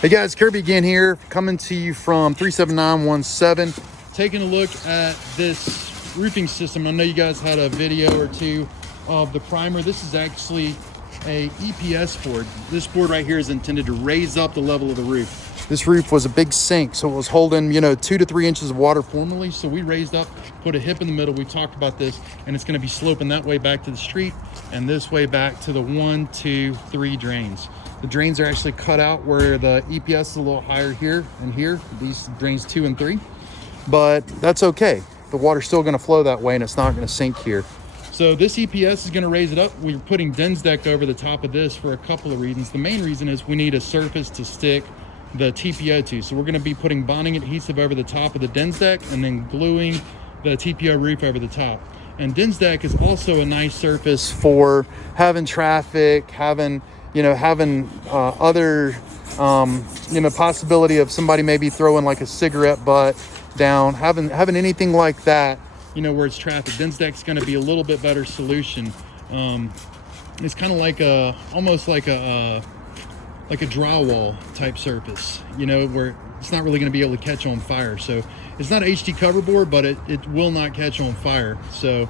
Hey guys, Kirby again here, coming to you from 37917. Taking a look at this roofing system. I know you guys had a video or two of the primer. This is actually a EPS board. This board right here is intended to raise up the level of the roof. This roof was a big sink, so it was holding, 2 to 3 inches of water formerly. So we raised up, put a hip in the middle. We talked about this, and it's going to be sloping that way back to the street and this way back to the 1, 2, 3 drains. The drains are actually cut out where the EPS is a little higher here and here. These drains 2 and 3, but that's okay. The water's still going to flow that way, and it's not going to sink here. So this EPS is going to raise it up. We're putting Dens deck over the top of this for a couple of reasons. The main reason is we need a surface to stick the TPO to. So we're going to be putting bonding adhesive over the top of the Dens deck and then gluing the TPO roof over the top. And Dens deck is also a nice surface for having traffic, having other possibility of somebody maybe throwing like a cigarette butt down, having anything like that, where it's traffic. Dens deck's going to be a little bit better solution. It's kind of like almost like a drywall type surface, where it's not really going to be able to catch on fire. So it's not a HD cover board, but it will not catch on fire. So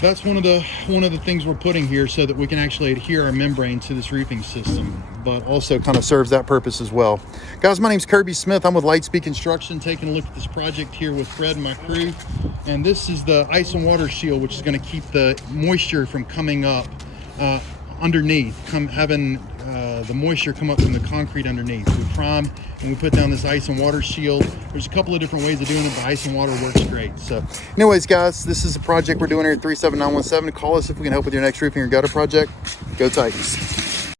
that's one of the things we're putting here, so that we can actually adhere our membrane to this roofing system, but also kind of serves that purpose as well. Guys, my name's Kirby Smith. I'm with Lightspeed Construction, taking a look at this project here with Fred and my crew. And this is the ice and water shield, which is going to keep the moisture from coming up underneath, having the moisture come up from the concrete underneath. We prime and we put down this ice and water shield. There's a couple of different ways of doing it, but ice and water works great. So anyways, guys, this is a project we're doing here at 37917. Call us if we can help with your next roofing or gutter project. Go Titans.